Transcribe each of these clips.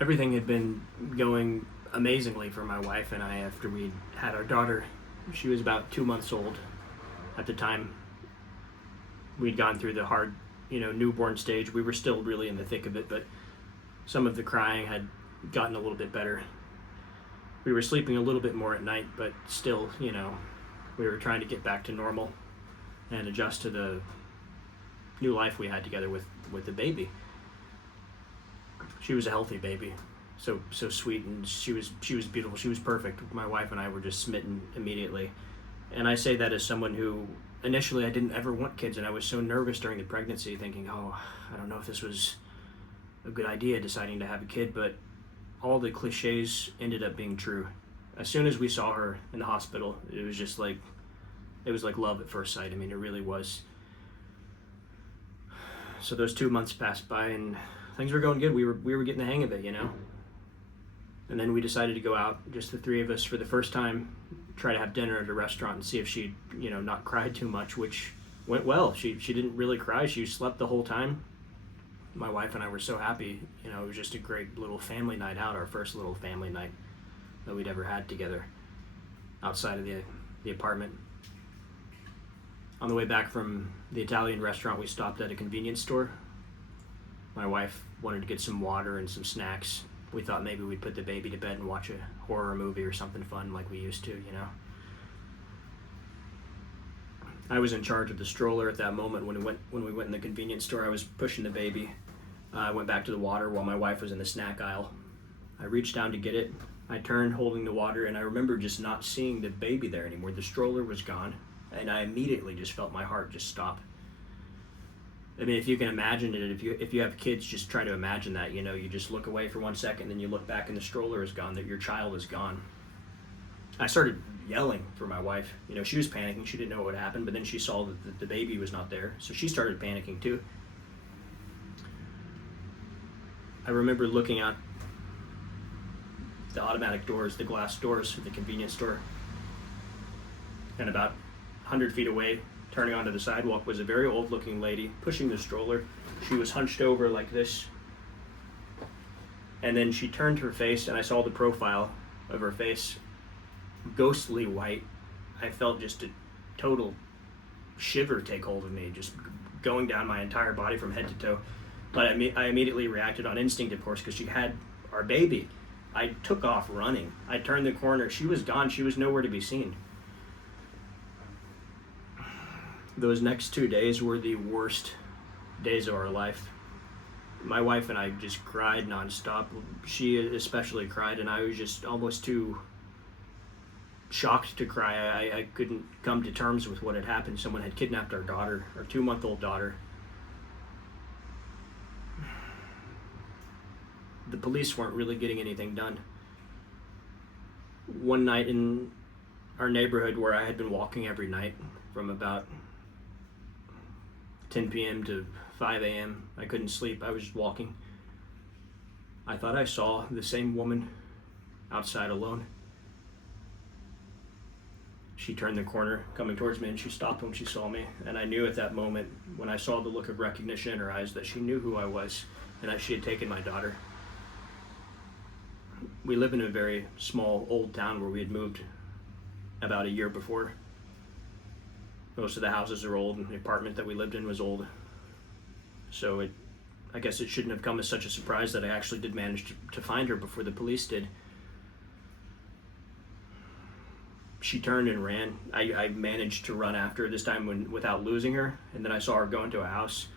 Everything had been going amazingly for my wife and I after we had our daughter. She was about 2 months old at the time. We'd gone through the hard, newborn stage. We were still really in the thick of it, but some of the crying had gotten a little bit better. We were sleeping a little bit more at night, but still, we were trying to get back to normal and adjust to the new life we had together with the baby. She was a healthy baby, so sweet, and she was beautiful. She was perfect. My wife and I were just smitten immediately, and I say that as someone who initially I didn't ever want kids, and I was so nervous during the pregnancy, thinking, oh, I don't know if this was a good idea deciding to have a kid, but all the cliches ended up being true. As soon as we saw her in the hospital, it was like love at first sight. I mean, it really was. So those 2 months passed by and things were going good. We were getting the hang of it, And then we decided to go out, just the three of us, for the first time, try to have dinner at a restaurant and see if she'd, not cried too much, which went well. She didn't really cry. She slept the whole time. My wife and I were so happy. It was just a great little family night out, our first little family night that we'd ever had together outside of the apartment. On the way back from the Italian restaurant, we stopped at a convenience store. My wife wanted to get some water and some snacks. We thought maybe we'd put the baby to bed and watch a horror movie or something fun like we used to, I was in charge of the stroller at that moment when we went in the convenience store. I was pushing the baby. I went back to the water while my wife was in the snack aisle. I reached down to get it. I turned holding the water, and I remember just not seeing the baby there anymore. The stroller was gone, and I immediately just felt my heart just stop. I mean, if you can imagine it, if you have kids, just try to imagine that. You just look away for 1 second, then you look back, and the stroller is gone. That your child is gone. I started yelling for my wife. She was panicking. She didn't know what would happen, but then she saw that the baby was not there, so she started panicking too. I remember looking out the automatic doors, the glass doors of the convenience store, and about 100 feet away, turning onto the sidewalk, was a very old-looking lady pushing the stroller. She was hunched over like this, and then she turned her face, and I saw the profile of her face, ghostly white. I felt just a total shiver take hold of me, just going down my entire body from head to toe. But I immediately reacted on instinct, of course, because she had our baby. I took off running. I turned the corner. She was gone. She was nowhere to be seen. Those next 2 days were the worst days of our life. My wife and I just cried nonstop. She especially cried, and I was just almost too shocked to cry. I couldn't come to terms with what had happened. Someone had kidnapped our daughter, our 2-month-old daughter. The police weren't really getting anything done. One night in our neighborhood where I had been walking every night from about 10 p.m. to 5 a.m., I couldn't sleep. I was just walking. I thought I saw the same woman outside alone. She turned the corner coming towards me, and she stopped when she saw me, and I knew at that moment, when I saw the look of recognition in her eyes, that she knew who I was and that she had taken my daughter. We live in a very small old town where we had moved about a year before. Most of the houses are old, and the apartment that we lived in was old. So I guess it shouldn't have come as such a surprise that I actually did manage to find her before the police did. She turned and ran. I managed to run after her this time without losing her, and then I saw her go into a house.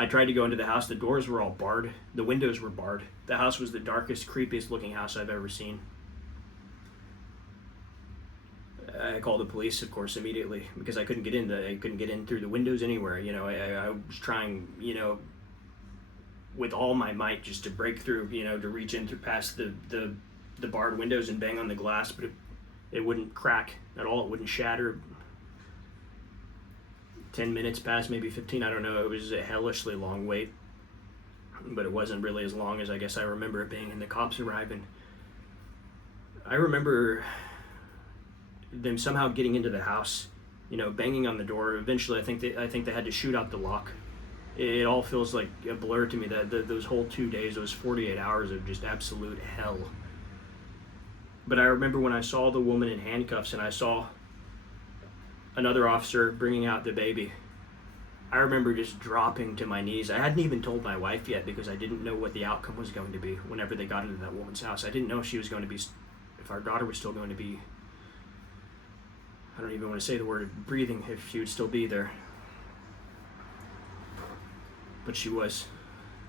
I tried to go into the house. The doors were all barred. The windows were barred. The house was the darkest, creepiest looking house I've ever seen. I called the police, of course, immediately because I couldn't get in. I couldn't get in through the windows anywhere. I was trying, with all my might just to break through, to reach in through past the barred windows and bang on the glass, but it wouldn't crack at all. It wouldn't shatter. 10 minutes passed, maybe 15, I don't know. It was a hellishly long wait, but it wasn't really as long as I guess I remember it being, and the cops arriving. I remember them somehow getting into the house, banging on the door. Eventually, I think they had to shoot out the lock. It all feels like a blur to me. Those whole 2 days, those 48 hours of just absolute hell. But I remember when I saw the woman in handcuffs and I saw another officer bringing out the baby, I remember just dropping to my knees. I hadn't even told my wife yet because I didn't know what the outcome was going to be whenever they got into that woman's house. I didn't know if she was going to be, if our daughter was still going to be, I don't even want to say the word breathing, if she would still be there. But she was.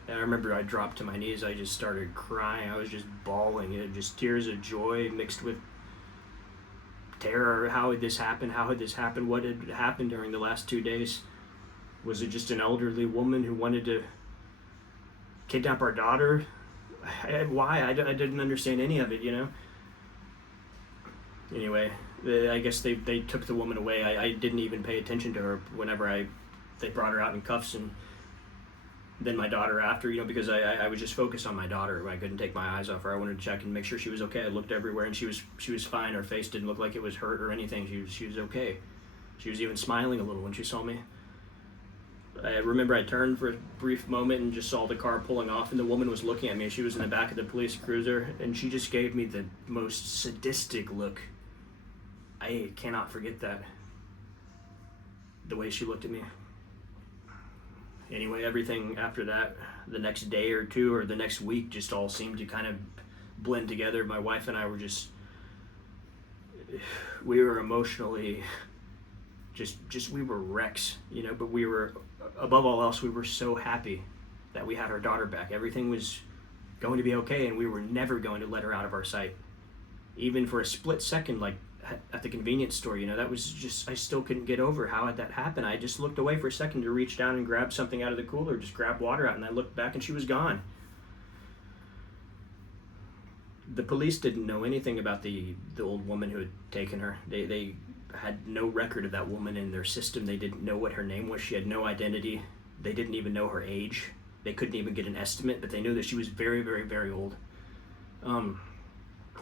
And I remember I dropped to my knees. I just started crying. I was just bawling. It just tears of joy mixed with terror. How had this happened? How had this happened? What had happened during the last 2 days? Was it just an elderly woman who wanted to kidnap our daughter? Why? I didn't understand any of it, you know? Anyway, I guess they took the woman away. I didn't even pay attention to her whenever they brought her out in cuffs, and then my daughter after, you know, because I was just focused on my daughter. I couldn't take my eyes off her. I wanted to check and make sure she was okay. I looked everywhere, and she was fine. Her face didn't look like it was hurt or anything. She was okay. She was even smiling a little when she saw me. I remember I turned for a brief moment and just saw the car pulling off, and the woman was looking at me. She was in the back of the police cruiser, and she just gave me the most sadistic look. I cannot forget that. The way she looked at me. Anyway, everything after that, the next day or two or the next week, just all seemed to kind of blend together. My wife and I were we were emotionally we were wrecks, you know, but we were, above all else, we were so happy that we had our daughter back. Everything was going to be okay, and we were never going to let her out of our sight. Even for a split second, like at the convenience store, you know, that was just, I still couldn't get over how had that happened. I just looked away for a second to reach down and grab something out of the cooler, just grab water out, and I looked back and she was gone. The police didn't know anything about the old woman who had taken her. They had no record of that woman in their system. They didn't know what her name was. She had no identity. They didn't even know her age. They couldn't even get an estimate, but they knew that she was very, very, very old.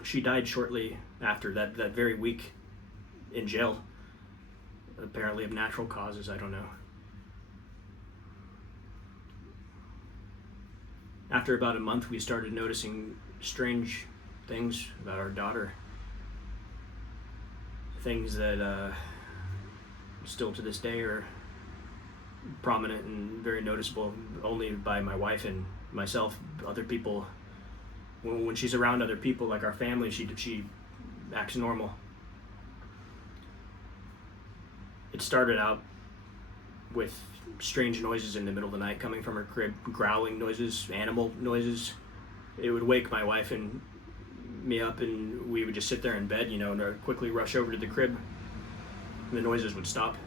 She died shortly after that very week in jail, apparently of natural causes. I don't know. After about a month, we started noticing strange things about our daughter. Things that still to this day are prominent and very noticeable only by my wife and myself. Other people, when she's around other people, like our family, she acts normal. It started out with strange noises in the middle of the night coming from her crib, growling noises, animal noises. It would wake my wife and me up, and we would just sit there in bed, you know, and quickly rush over to the crib, and the noises would stop.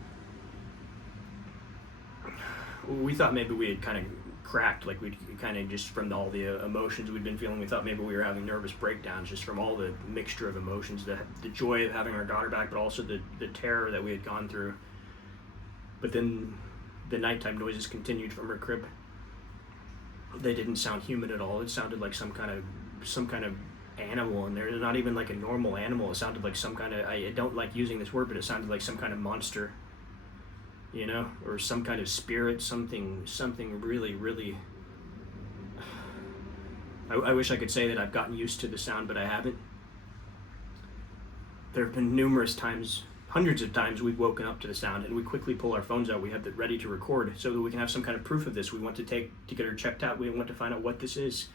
We thought maybe we had kind of cracked, like we'd kind of just from all the emotions we'd been feeling, we thought maybe we were having nervous breakdowns just from all the mixture of emotions, the joy of having our daughter back, but also the terror that we had gone through. But then the nighttime noises continued from her crib. They didn't sound human at all. It sounded like some kind of animal, and they're not even like a normal animal. It sounded like some kind of, I don't like using this word, but it sounded like some kind of monster, you know, or some kind of spirit, something really, really, I wish I could say that I've gotten used to the sound, but I haven't. There have been numerous times, hundreds of times, we've woken up to the sound, and we quickly pull our phones out. We have it ready to record so that we can have some kind of proof of this. We want to get her checked out. We want to find out what this is.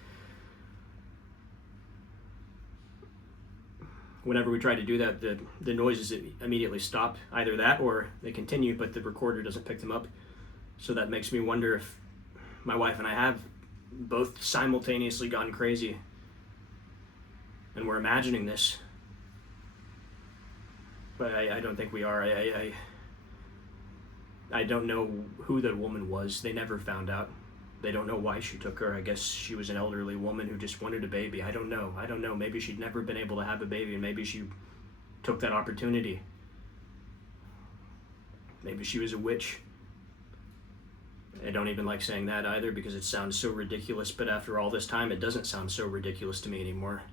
Whenever we try to do that, the noises immediately stop. Either that or they continue, but the recorder doesn't pick them up. So that makes me wonder if my wife and I have both simultaneously gone crazy and we're imagining this. But I don't think we are. I don't know who the woman was. They never found out. They don't know why she took her. I guess she was an elderly woman who just wanted a baby. I don't know. Maybe she'd never been able to have a baby, and maybe she took that opportunity. Maybe she was a witch. I don't even like saying that either because it sounds so ridiculous, but after all this time, it doesn't sound so ridiculous to me anymore.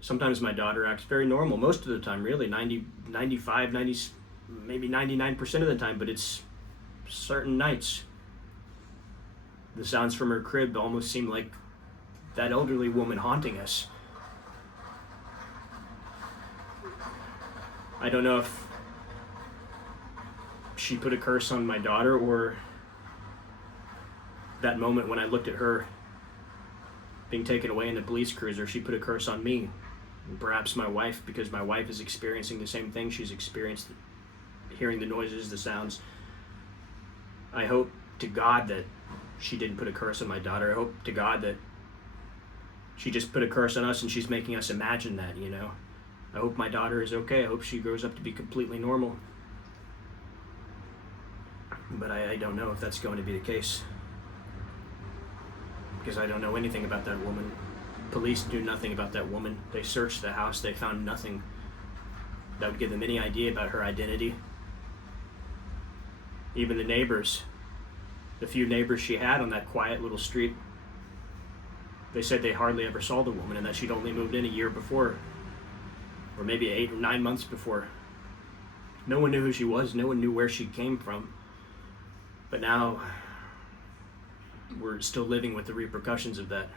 Sometimes my daughter acts very normal, most of the time, really, 95, 90, maybe 99% of the time, but it's certain nights, the sounds from her crib almost seemed like that elderly woman haunting us. I don't know if she put a curse on my daughter, or that moment when I looked at her being taken away in the police cruiser, she put a curse on me. And perhaps my wife, because my wife is experiencing the same thing. She's experienced hearing the noises, the sounds. I hope to God that she didn't put a curse on my daughter. I hope to God that she just put a curse on us and she's making us imagine that, you know. I hope my daughter is okay. I hope she grows up to be completely normal. But I don't know if that's going to be the case, because I don't know anything about that woman. Police knew nothing about that woman. They searched the house. They found nothing that would give them any idea about her identity. Even the neighbors, the few neighbors she had on that quiet little street, they said they hardly ever saw the woman, and that she'd only moved in a year before, or maybe 8 or 9 months before. No one knew who she was. No one knew where she came from. But now we're still living with the repercussions of that.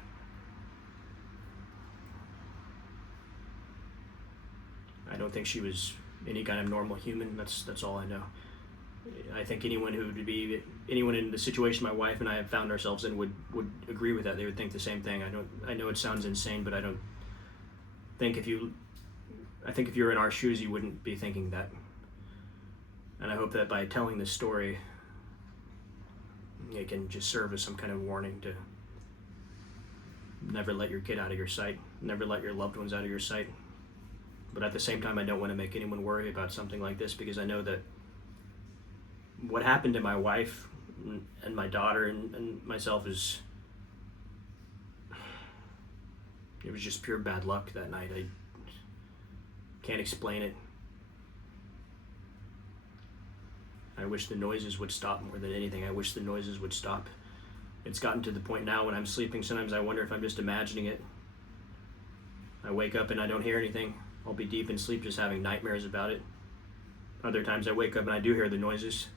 I don't think she was any kind of normal human. That's all I know. I think anyone in the situation my wife and I have found ourselves in would agree with that. They would think the same thing. I know it sounds insane, but I don't think if you're in our shoes, you wouldn't be thinking that. And I hope that by telling this story, it can just serve as some kind of warning to never let your kid out of your sight, never let your loved ones out of your sight. But at the same time, I don't want to make anyone worry about something like this, because I know that what happened to my wife and my daughter and myself it was just pure bad luck that night. I can't explain it. I wish the noises would stop more than anything. I wish the noises would stop. It's gotten to the point now when I'm sleeping, sometimes I wonder if I'm just imagining it. I wake up and I don't hear anything. I'll be deep in sleep just having nightmares about it. Other times I wake up and I do hear the noises.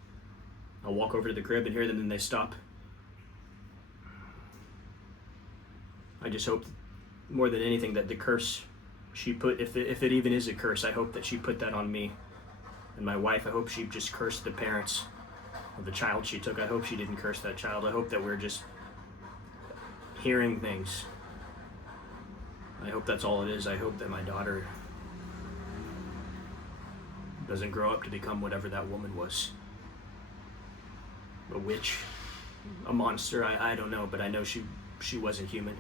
I'll walk over to the crib and hear them and they stop. I just hope more than anything that the curse she put, if it even is a curse, I hope that she put that on me. And my wife, I hope she just cursed the parents of the child she took. I hope she didn't curse that child. I hope that we're just hearing things. I hope that's all it is. I hope that my daughter doesn't grow up to become whatever that woman was. A witch, a monster, I don't know, but I know she wasn't human.